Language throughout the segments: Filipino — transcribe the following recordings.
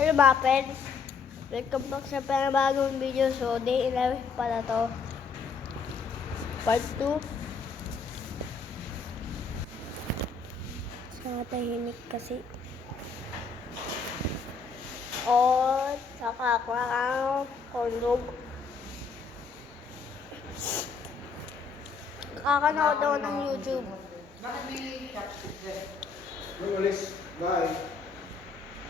Hello mga friends, welcome back sa panibagong video. So day 11 pala to, part 2. Sa tahimik kasi. O, saka ang kondog. Kakanood daw ng YouTube. Bakit may chopstick din? Umalis. Bye.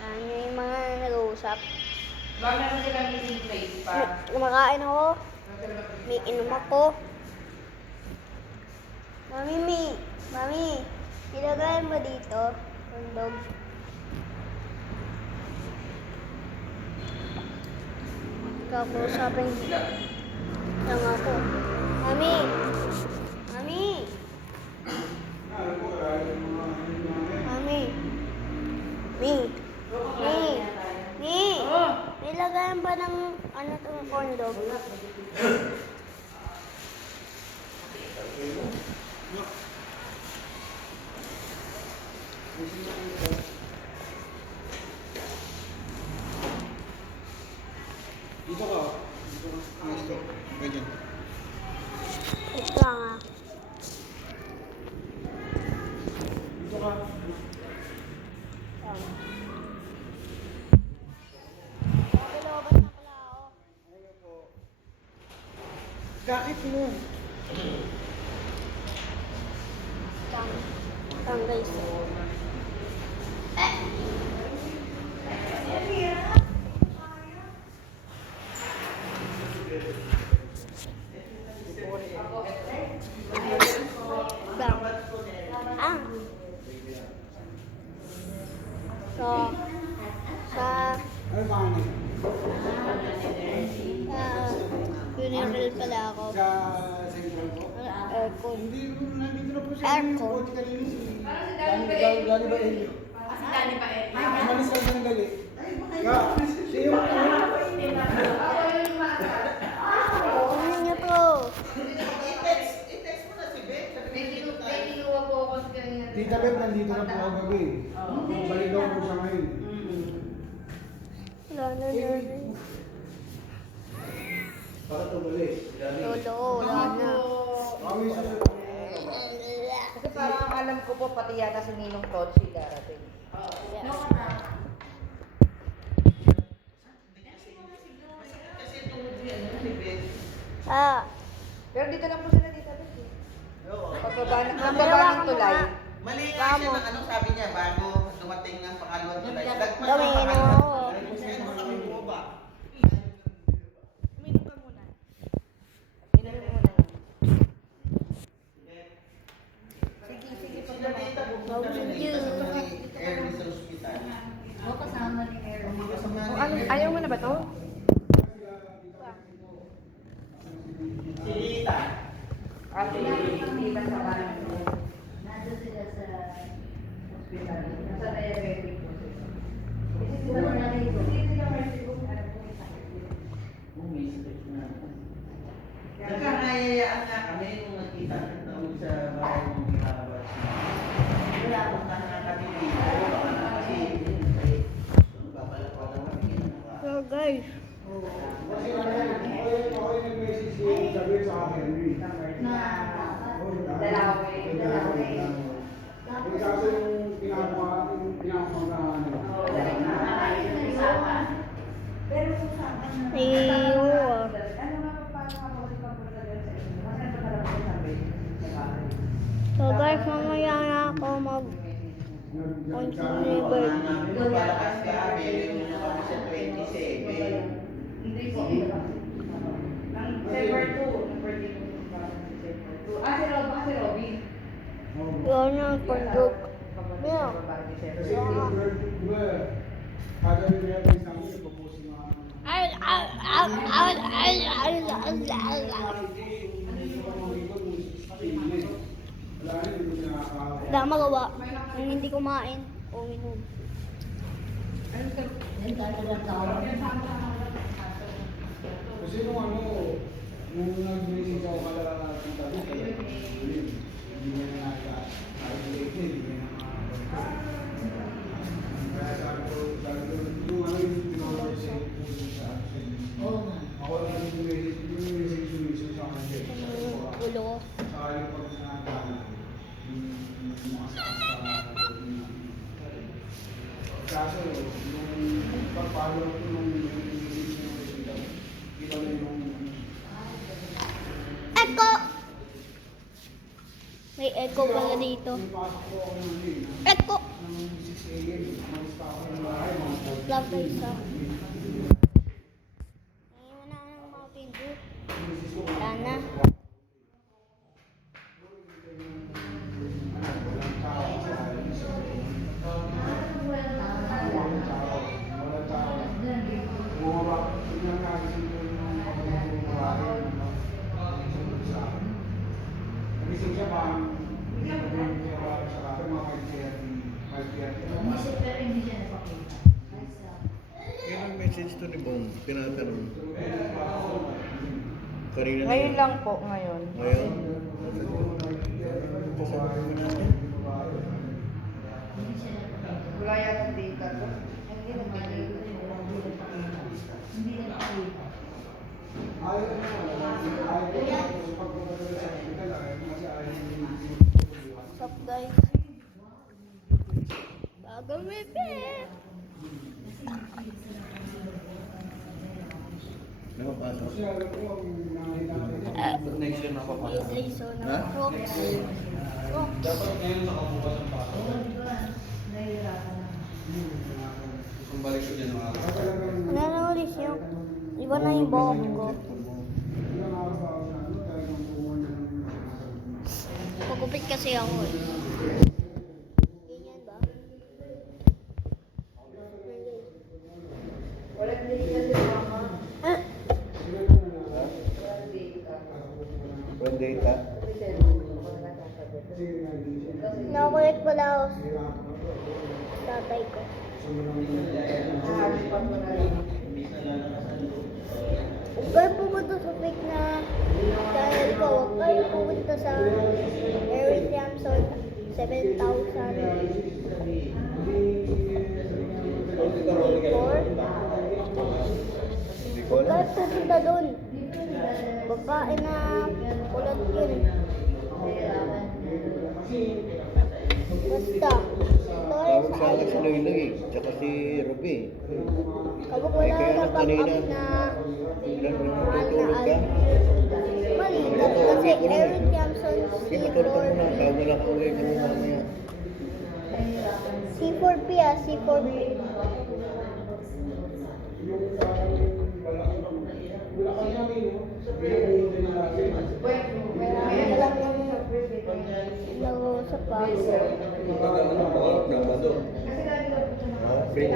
Ano yung mga nag-uusap. Bakit meron sila meeting place pa? Kumakain ako. May inom ako. Mami, ilagay mo dito. Kondog. Kakusapin lang ako. Mami! Mami! Mami! Mi! Nilagayan ba ng ano itong kondog? Dito ka. Dito ka. Gusto. Ganyan. Ito lang ah. Dito ka. Naglalabas na pala ako. Ano po? Bakit mo? Tang guys. Bang. Ah. So, Ano ba ano? funeral pala ako. Sa Central po? Aircon. Hindi, nandito na po siya. Aircon. Hindi kanina si Gali ba Elio? Si Danny pa eh. Umalis ka na ng gali. Ka, siya yung Ano niyo to? May kinuha po ako sa kanina. Tita Beb, nandito na po ako gabi. Balik daw po siya ngayon. Wala na rin. Para tumalik. Lolo, wala na. Kami sa Kasi parang ang alam ko po pati yata si Ninong Totsi darating. Ah, Pero dito lang po sila dito. Pababa ng tulay. Mali nga siya ng anong sabi niya bago dumating ng pangalawang tulay. Lagpas ng Gawin pangalawang mo. tulay. Meron kami bumaba. Uminom ka muna. Uminom ka muna. Sige, Sila dito pupunta na dito sa may Airways Hospital. kasama ni Aaron. Kasama ni Ayaw mo na ba to? Si Rita. Dito sa bahay. Nandun sila sa hospital. Nasa diabetic po sila. Kasi sila mga nanay ko. Hindi sila Mexico. Alam ko may sakit sila. Nagkakayayaan nga kami nung nakita ng taon sa bahay ng Ginabas. Wala akong kami dito. Baka na kasi babalik pa lang kami ginawa. so guys. Kasi ako yung nag-message si Isabel sa akin. Dalawi. Yung kaso yung pinakakuha na ano. Pero kung saan Ayun. ano nga pa paano ka makapagpapunta doon sa inyo? Kasi nagpapadala ko sa bahay. Sa bahay. So guys, mamaya na ako continue bird. Lumalakas ka, bilhin mo na kami sa 27. Hindi po. Nang December 2. Nang birthday ko sa December 2. Si Robby. Yun ang kondog. Meow. Kasi yung bird, diba, kada yung realize namin, ipopost yung mga Ay. Wala magawa. Nung hindi kumain o minum. Kasi nung ano, nung nag-message ako kala Tita Beth, hindi niya na nakaka-calculate, hindi niya na Kaya sabi ko, yung ano yung Kaso, nung pag-follow ko nung kita na yung Echo! May echo pala dito. yung pasok ko ako ng Echo! ng 6 a.m. Umalis pa ako ng bahay, mga 4. Vlog na isa. Ngayon na ng mga pinto. Wala na. Nagising siya pa sa mga 5:30. Yan ang message to ni Bong, tinatanong. Kanina Ngayon lang po, ngayon. Ngayon? Kasabi mo natin. Wala yata data to. Hindi nagpakita. Hindi nagpakita. Ayaw na pagpupunta sa hospital, kasi ayaw What's up guys? Bagong repair! Nakapasok. Kasi alam ko, ang nakita natin. Next year nakapasok. May iso na Ha? Crocs. Crocs. Dapat ngayon nakabukas ang pasok. Nahihirapan na. Kung balik ko dyan mga Ano na ulit yun? Iba na yung buhok ko. Pagupit kasi ako eh. Ganyan ba? Walang data si mama. Ah! Walang data. When data? Sabi sa'yo, ako nagsasagot. Nakakulit pala ako sa tatay ko. Halos pa mo na rin. Huwag kayo pumunta sa fake na channel ko. Huwag kayo pumunta sa Eric Ramson 7,000. Huwag kayo pupunta dun. Babae na kulot yun. Basta. Ito ay Tawag sa akin si Loy-Loy, tsaka si Ruby. kapag wala Kaya na kanina, bang na mahal na natutulog ka? Mali, kasi Eric Ramson Sige, matulog ka muna. Tawag na lang ako ulit mo mamaya. C4P ah, C4P. Wala lang yung nag-uusap pa. Okay.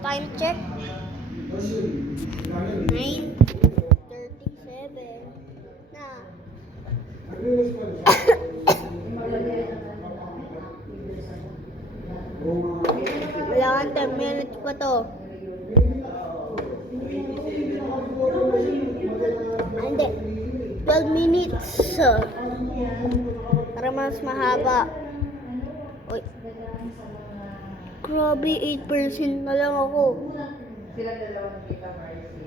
Time check. 9:37 na. Wala kang 10 minutes pa to. Hindi. 12 minutes. Para mas mahaba. Uy. Grabe, 8% na lang ako. Sila dalawang kita, Marcy.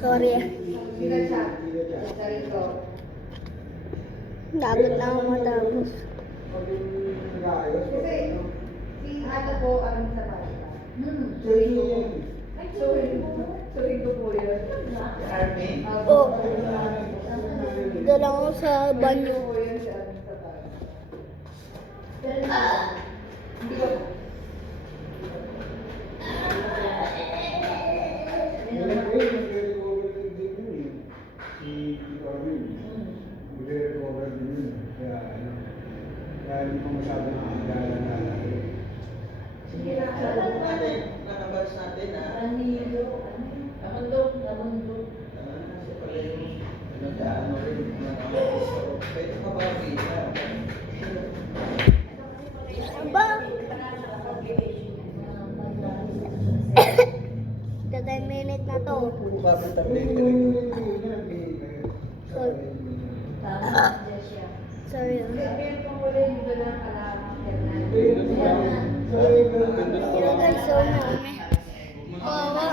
Sorry. Sila siya. Sa rito. Dapat na ako matapos. Kasi, si ano po, ano sa bata? Sorry ko po. Ay, sorry ko po yun. Armin? Oh. Dito lang ako sa banyo. Po yun si ano sa bata. Hindi ko. Kaya hindi ko masyado nakakagala. Sige na. Nakabars natin ha. Namundok. So pala yung nag-ano rin, pwede mababita. Aba! Ito 10 minutes na to. Bakit ang lettering? Sorry. Sorry. Kaya po wala yung doon ang Pero guys, so na kami. Wawa.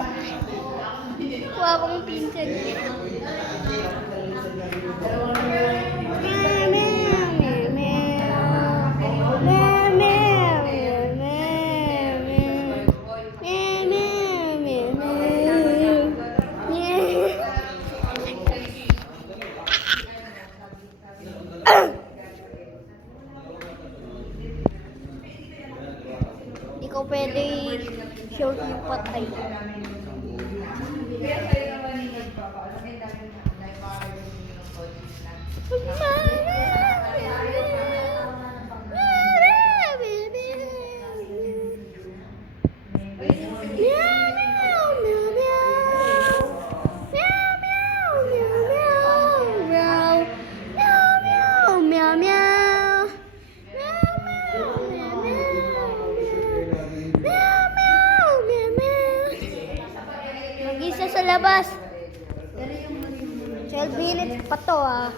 Wawa akong pinsan. Hindi ko pwede show yung patay. Kaya kayo naman yung nagpapaano, kaya namin naipapaano yung coaches na. Mag-isa sa labas. 12 minutes pa to ah.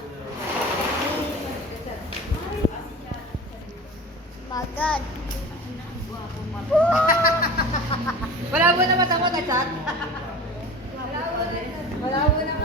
Magad. Wala mo na matakot na chat? Wala mo na.